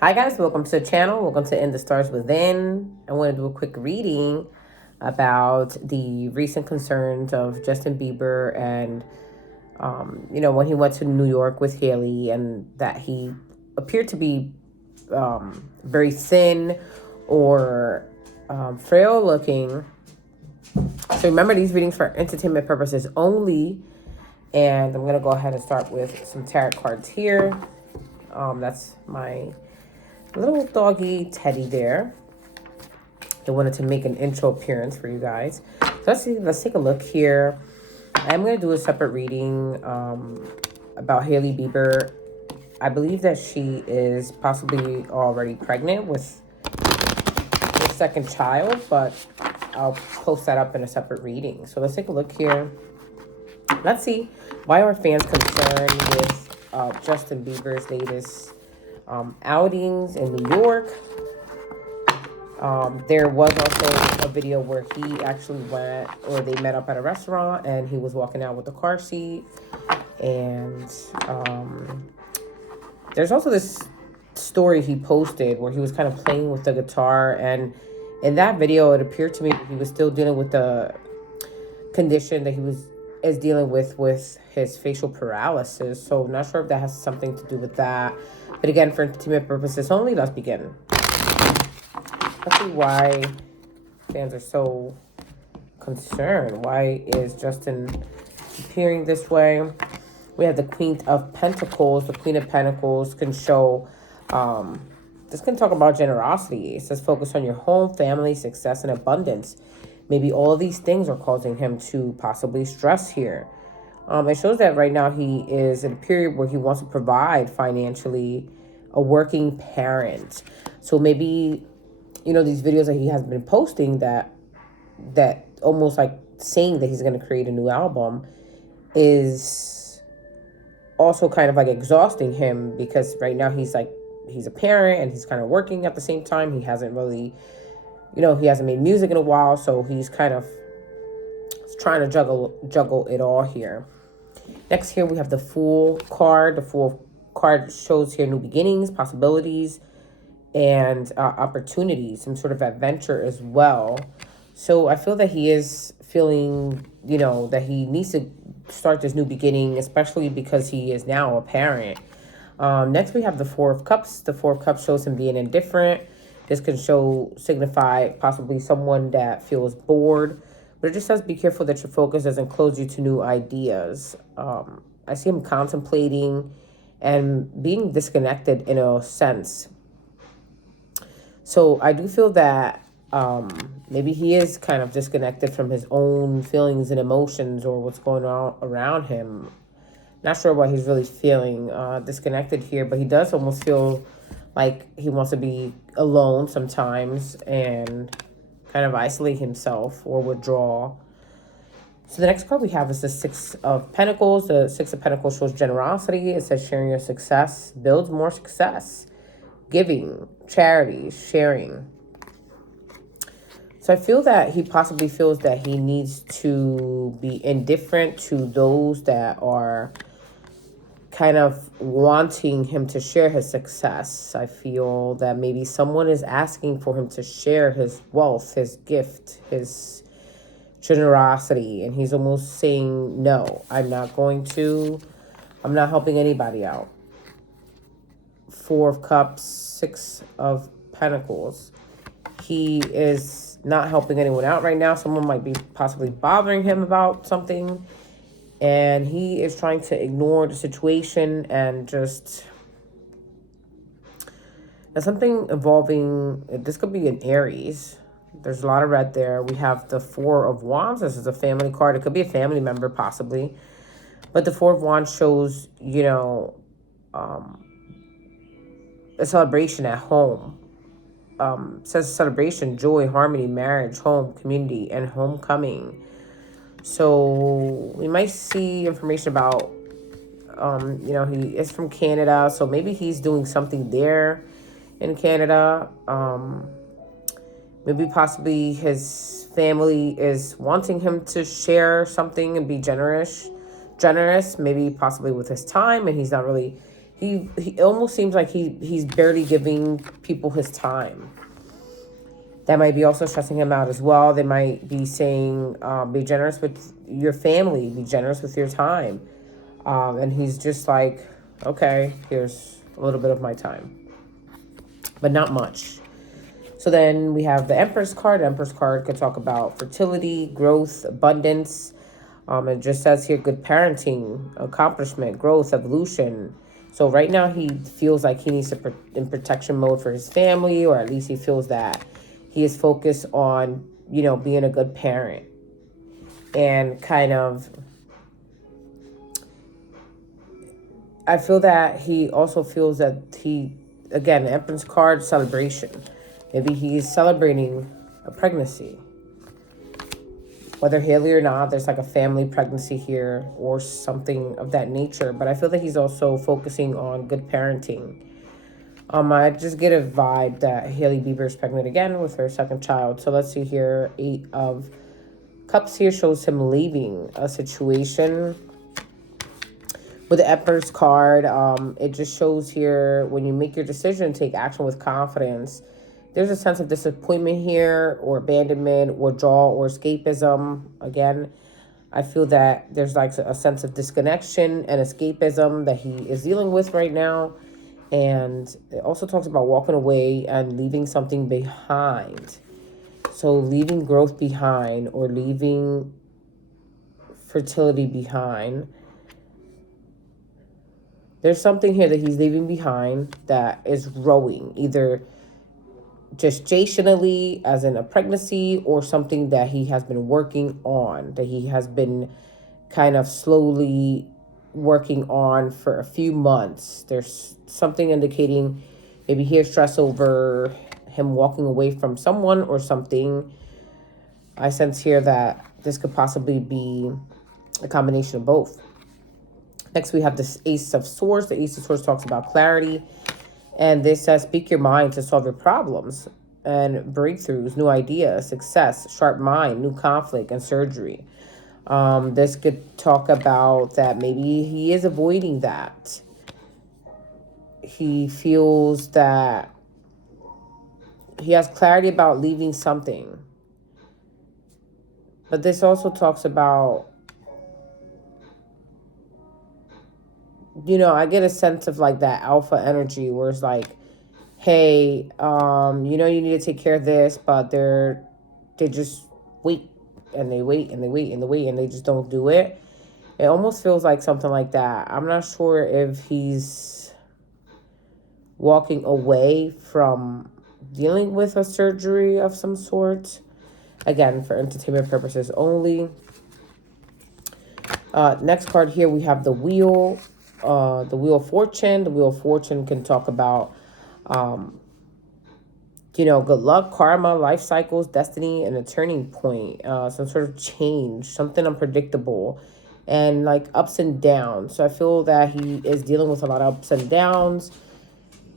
Hi guys, welcome to the channel. Welcome to In the Stars Within. I want to do a quick reading about the recent concerns of Justin Bieber and, when he went to New York with Haley and that he appeared to be very thin or frail looking. So remember, these readings for entertainment purposes only. And I'm going to go ahead and start with some tarot cards here. That's my little doggy teddy there. I wanted to make an intro appearance for you guys. So let's take a look here. I'm going to do a separate reading about Hailey Bieber. I believe that she is possibly already pregnant with her second child, but I'll post that up in a separate reading. So let's take a look here. Let's see, why are fans concerned with Justin Bieber's latest outings in New York? There was also a video where he actually went, or they met up at a restaurant and he was walking out with the car seat. And there's also this story he posted where he was kind of playing with the guitar. And in that video, it appeared to me that he was still dealing with the condition that he is dealing with his facial paralysis. So I'm not sure if that has something to do with that. But again, for entertainment purposes only, let's begin. Let's see why fans are so concerned. Why is Justin appearing this way? We have the Queen of Pentacles. The Queen of Pentacles can show, this can talk about generosity. It says focus on your home, family, success, and abundance. Maybe all of these things are causing him to possibly stress here. It shows that right now he is in a period where he wants to provide financially, a working parent. So maybe, these videos that he has been posting that almost like saying that he's going to create a new album is also kind of like exhausting him, because right now he's a parent and he's kind of working at the same time. He hasn't really, he hasn't made music in a while, so he's kind of trying to juggle it all here. Next here we have the Fool card. The Fool card shows here new beginnings, possibilities, and opportunities, some sort of adventure as well. So I feel that he is feeling, that he needs to start this new beginning, especially because he is now a parent. Next we have the Four of Cups. The Four of Cups shows him being indifferent. This can signify possibly someone that feels bored. But it just says be careful that your focus doesn't close you to new ideas. I see him contemplating and being disconnected in a sense. So I do feel that maybe he is kind of disconnected from his own feelings and emotions or what's going on around him. Not sure what he's really feeling disconnected here, but he does almost feel like he wants to be alone sometimes and kind of isolate himself or withdraw. So the next card we have is the Six of Pentacles. The Six of Pentacles shows generosity. It says sharing your success builds more success. Giving, charity, sharing. So I feel that he possibly feels that he needs to be indifferent to those that are kind of wanting him to share his success. I feel that maybe someone is asking for him to share his wealth, his gift, his generosity, and he's almost saying, no, I'm not helping anybody out. Four of Cups, Six of Pentacles. He is not helping anyone out right now. Someone might be possibly bothering him about something, and he is trying to ignore the situation and just... There's something involving... This could be an Aries. There's a lot of red there. We have the Four of Wands. This is a family card. It could be a family member, possibly. But the Four of Wands shows, a celebration at home. Says celebration, joy, harmony, marriage, home, community, and homecoming. So we might see information about, he is from Canada, so maybe he's doing something there in Canada. Maybe possibly his family is wanting him to share something and be generous, maybe possibly with his time, and he's not really he almost seems like he's barely giving people his time. That might be also stressing him out as well. They might be saying, be generous with your family, be generous with your time. And he's just like, okay, here's a little bit of my time, but not much. So then we have the Empress card. Empress card could talk about fertility, growth, abundance. It just says here good parenting, accomplishment, growth, evolution. So right now he feels like he needs to in protection mode for his family, or at least he feels that he is focused on, being a good parent and kind of. I feel that he also feels that again, Empress card, celebration. Maybe he's celebrating a pregnancy. Whether Haley or not, there's like a family pregnancy here or something of that nature. But I feel that he's also focusing on good parenting. I just get a vibe that Haley Bieber is pregnant again with her second child. So let's see here. 8 of Cups here shows him leaving a situation. With the Emperor's card, it just shows here when you make your decision, take action with confidence. There's a sense of disappointment here, or abandonment, withdrawal, or escapism. Again, I feel that there's like a sense of disconnection and escapism that he is dealing with right now. And it also talks about walking away and leaving something behind. So leaving growth behind, or leaving fertility behind. There's something here that he's leaving behind that is growing, either gestationally, as in a pregnancy, or something that he has been working on, that he has been kind of slowly working on for a few months. There's something indicating maybe he has stress over him walking away from someone or something. I sense here that this could possibly be a combination of both. Next, we have this Ace of Swords. The Ace of Swords talks about clarity. And this says, speak your mind to solve your problems and breakthroughs, new ideas, success, sharp mind, new conflict, and surgery. This could talk about that maybe he is avoiding that. He feels that he has clarity about leaving something. But this also talks about, I get a sense of like that alpha energy where it's like, hey, you need to take care of this, but they just wait and they wait and they wait and they wait and they just don't do it. It almost feels like something like that. I'm not sure if he's walking away from dealing with a surgery of some sort. Again, for entertainment purposes only. Next card here, we have the Wheel. The Wheel of Fortune. The Wheel of Fortune can talk about, good luck, karma, life cycles, destiny, and a turning point, some sort of change, something unpredictable, and like ups and downs. So I feel that he is dealing with a lot of ups and downs.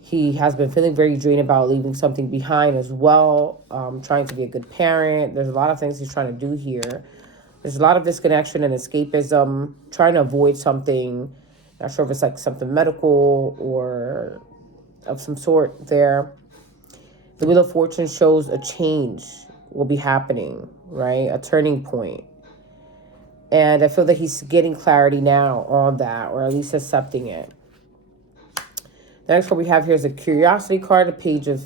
He has been feeling very drained about leaving something behind as well, trying to be a good parent. There's a lot of things he's trying to do here. There's a lot of disconnection and escapism, trying to avoid something. Not sure if it's like something medical or of some sort there. The Wheel of Fortune shows a change will be happening, right? A turning point. And I feel that he's getting clarity now on that, or at least accepting it. The next one we have here is a Curiosity card. A Page of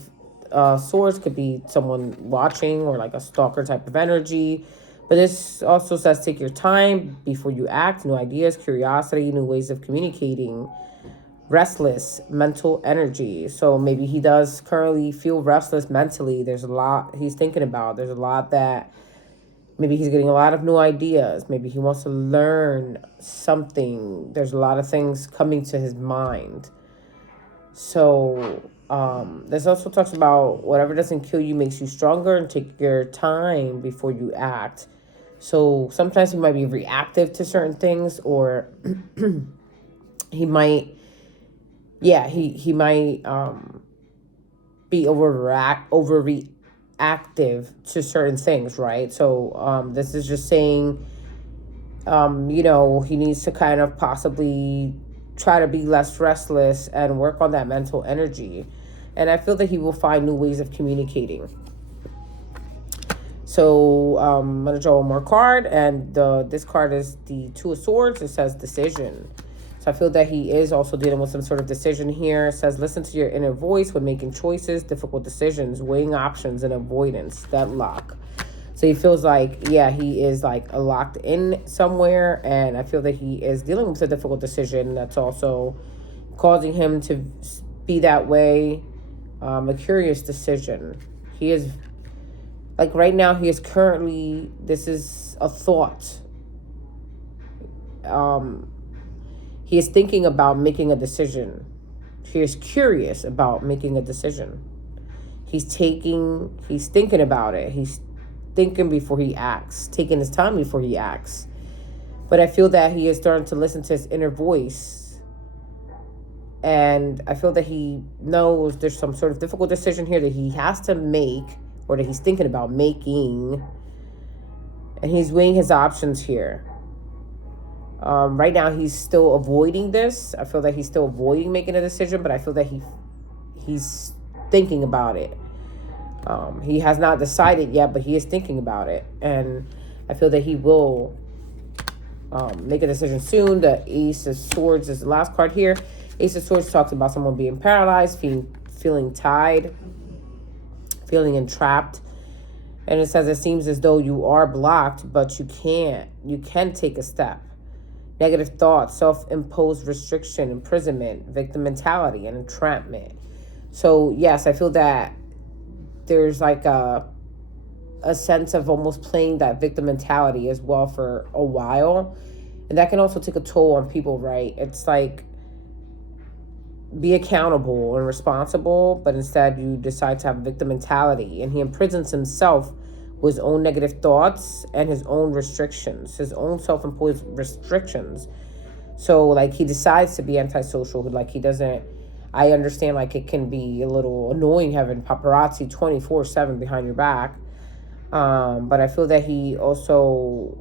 Swords could be someone watching or like a stalker type of energy. But this also says take your time before you act, new ideas, curiosity, new ways of communicating, restless mental energy. So maybe he does currently feel restless mentally. There's a lot he's thinking about. There's a lot that maybe he's getting a lot of new ideas. Maybe he wants to learn something. There's a lot of things coming to his mind. So this also talks about whatever doesn't kill you makes you stronger, and take your time before you act. So sometimes he might be reactive to certain things, or he might, he might be overreactive to certain things, right? So this is just saying, he needs to kind of possibly try to be less restless and work on that mental energy. And I feel that he will find new ways of communicating. So I'm going to draw one more card. And this card is the Two of Swords. It says decision. So I feel that he is also dealing with some sort of decision here. It says, listen to your inner voice when making choices, difficult decisions, weighing options, and avoidance, deadlock. So he feels like, yeah, he is like locked in somewhere. And I feel that he is dealing with a difficult decision that's also causing him to be that way. A curious decision. He is, like right now, he is currently, this is a thought. He is thinking about making a decision. He is curious about making a decision. He's thinking about it. He's thinking before he acts, taking his time before he acts. But I feel that he is starting to listen to his inner voice. And I feel that he knows there's some sort of difficult decision here that he has to make, or that he's thinking about making. And he's weighing his options here. Right now, he's still avoiding this. I feel that he's still avoiding making a decision, but I feel that he's thinking about it. He has not decided yet, but he is thinking about it. And I feel that he will make a decision soon. The Ace of Swords is the last card here. Ace of Swords talks about someone being paralyzed, feeling tied, feeling entrapped. And it says it seems as though you are blocked, but you can take a step. Negative thoughts, self-imposed restriction, imprisonment, victim mentality, and entrapment. So, yes, I feel that there's like a sense of almost playing that victim mentality as well for a while. And that can also take a toll on people, right? It's like, be accountable and responsible, but instead you decide to have a victim mentality. And he imprisons himself with his own negative thoughts and his own restrictions, his own self-imposed restrictions. So like he decides to be antisocial, like he doesn't, I understand like it can be a little annoying having paparazzi 24/7 behind your back. But I feel that he also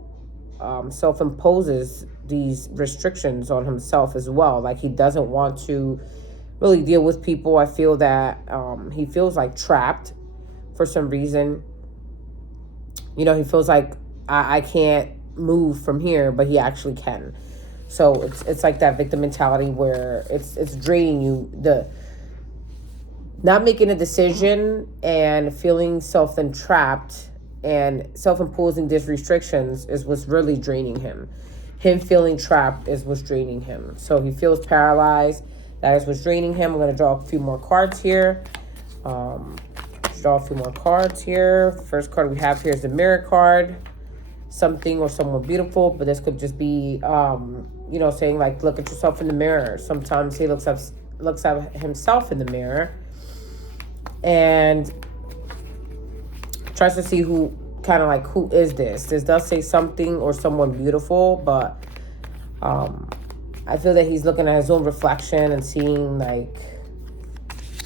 self-imposes these restrictions on himself as well. Like he doesn't want to really deal with people. I feel that he feels like trapped for some reason. You know, he feels like I can't move from here, but he actually can. So it's like that victim mentality where it's draining you. The not making a decision and feeling self-entrapped and self-imposing these restrictions is what's really draining him. Him feeling trapped is what's draining him. So he feels paralyzed. That is what's draining him. I'm going to draw a few more cards here. Draw a few more cards here. The first card we have here is the Mirror card. Something or someone beautiful, but this could just be, you know, saying like, look at yourself in the mirror. Sometimes he looks at himself in the mirror and tries to see who is this. This does say something or someone beautiful, but I feel that he's looking at his own reflection and seeing like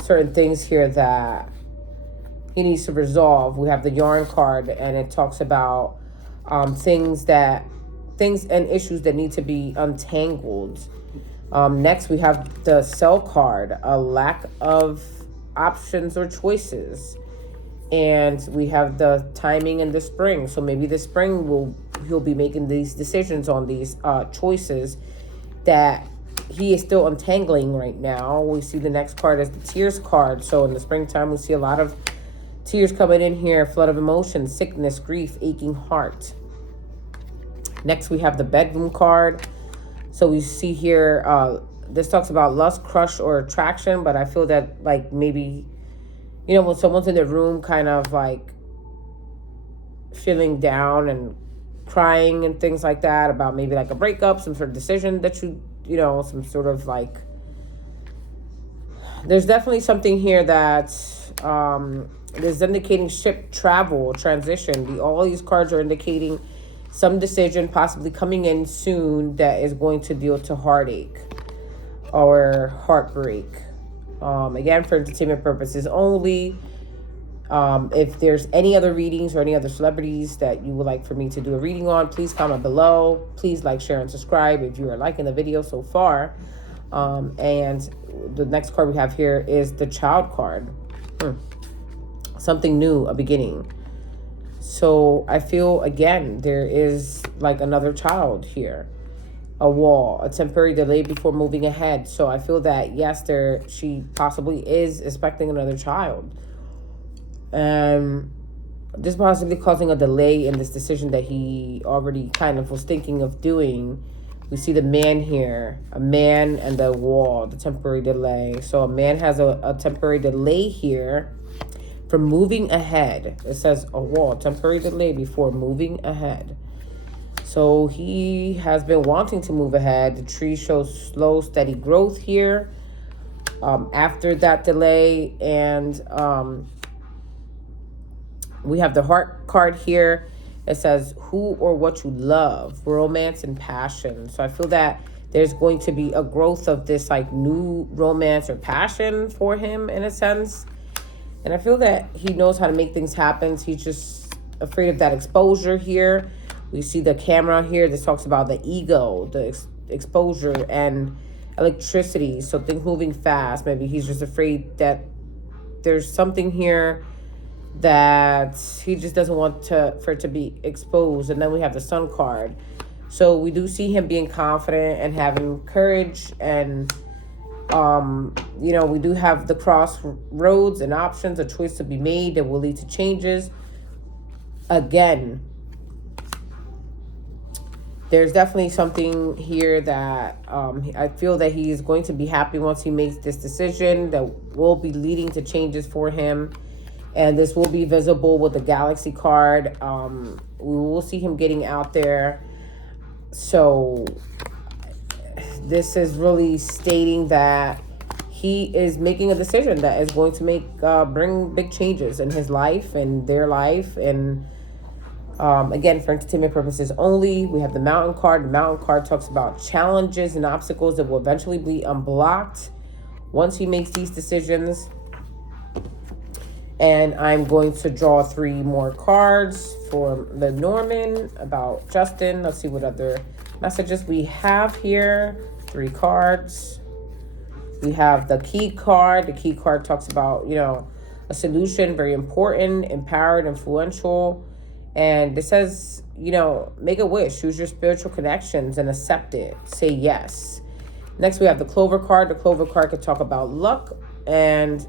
certain things here that he needs to resolve. We have the Yarn card, and it talks about things and issues that need to be untangled. Next, we have the Cell card, a lack of options or choices. And we have the timing in the spring. So maybe this spring he'll be making these decisions on these choices that he is still untangling right now. We see the next card as the Tears card. So in the springtime, we see a lot of tears coming in here, flood of emotions, sickness, grief, aching heart. Next, we have the Bedroom card. So we see here, this talks about lust, crush, or attraction. But I feel that like maybe, you know, when someone's in the room kind of like feeling down and crying and things like that about maybe like a breakup, some sort of decision that you know, some sort of like, there's definitely something here that is indicating ship travel, transition. All these cards are indicating some decision possibly coming in soon that is going to deal to heartache or heartbreak. Again, for entertainment purposes only. If there's any other readings or any other celebrities that you would like for me to do a reading on, please comment below. Please like, share, and subscribe if you are liking the video so far. And the next card we have here is the child card. Something new, a beginning. So I feel, again, there is like another child here. A wall, a temporary delay before moving ahead. So I feel that, yes, she possibly is expecting another child. This possibly causing a delay in this decision that he already kind of was thinking of doing. We see the man here, a man and the wall, the temporary delay. So a man has a temporary delay here from moving ahead. It says a wall, temporary delay before moving ahead. So he has been wanting to move ahead. The tree shows slow, steady growth here after that delay. And we have the heart card here. It says who or what you love, romance and passion. So I feel that there's going to be a growth of this like new romance or passion for him in a sense. And I feel that he knows how to make things happen. He's just afraid of that exposure here. We see the camera here. This talks about the ego, the exposure and electricity. So things moving fast. Maybe he's just afraid that there's something here that he just doesn't want for it to be exposed. And then we have the sun card. So we do see him being confident and having courage. And, we do have the crossroads and options, a choice to be made that will lead to changes. Again, there's definitely something here that I feel that he is going to be happy once he makes this decision that will be leading to changes for him. And this will be visible with the Galaxy card. We will see him getting out there. So this is really stating that he is making a decision that is going to bring big changes in his life and their life. And again, for entertainment purposes only, we have the Mountain card. The Mountain card talks about challenges and obstacles that will eventually be unblocked once he makes these decisions. And I'm going to draw 3 more cards for the Norman about Justin. Let's see what other messages we have here. 3 cards. We have the Key card. The Key card talks about, a solution, very important, empowered, influential. And it says, make a wish, use your spiritual connections and accept it. Say yes. Next, we have the Clover card. The Clover card could talk about luck, and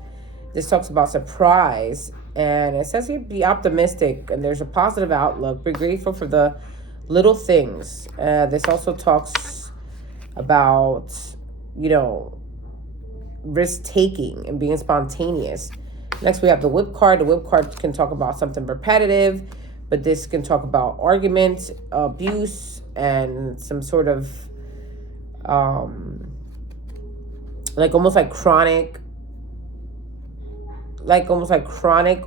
this talks about surprise. And it says you be optimistic, and there's a positive outlook. Be grateful for the little things. This also talks about, risk-taking and being spontaneous. Next, we have the Whip card. The Whip card can talk about something repetitive, but this can talk about argument, abuse, and some sort of almost like chronic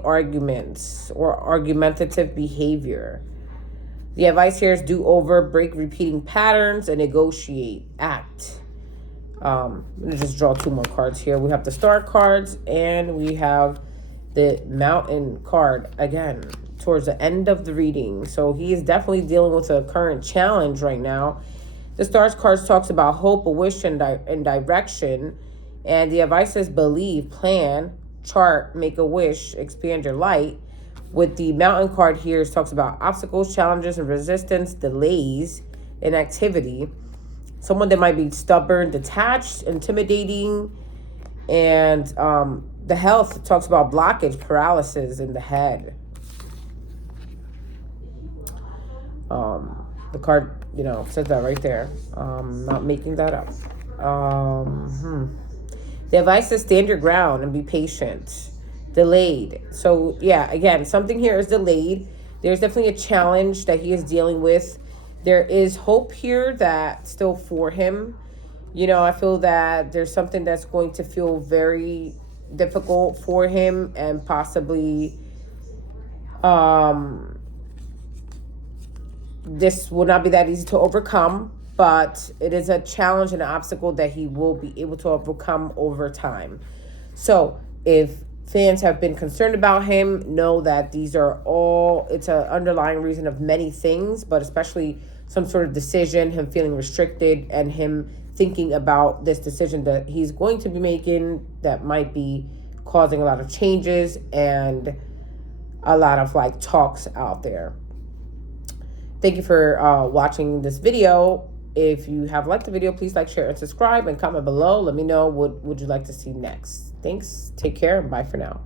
arguments or argumentative behavior. The advice here is do over, break repeating patterns, and negotiate, act. I'm going to just draw 2 more cards here. We have the Star cards, and we have the Mountain card again towards the end of the reading. So he is definitely dealing with a current challenge right now. The Stars cards talks about hope, a wish, and direction. And the advice is believe, plan, chart, make a wish, expand your light. With the Mountain card here, it talks about obstacles, challenges, and resistance, delays, inactivity. Someone that might be stubborn, detached, intimidating. And the Health talks about blockage, paralysis in the head. The card, says that right there. Not making that up. The advice is stand your ground and be patient. Delayed. So, yeah, again, something here is delayed. There's definitely a challenge that he is dealing with. There is hope here that still for him. I feel that there's something that's going to feel very difficult for him and possibly this will not be that easy to overcome, but it is a challenge and an obstacle that he will be able to overcome over time. So if fans have been concerned about him, know that these are all, it's an underlying reason of many things, but especially some sort of decision, him feeling restricted, and him thinking about this decision that he's going to be making that might be causing a lot of changes and a lot of like talks out there. Thank you for watching this video. If you have liked the video, please like, share, and subscribe, and comment below. Let me know what would you like to see next. Thanks. Take care, and bye for now.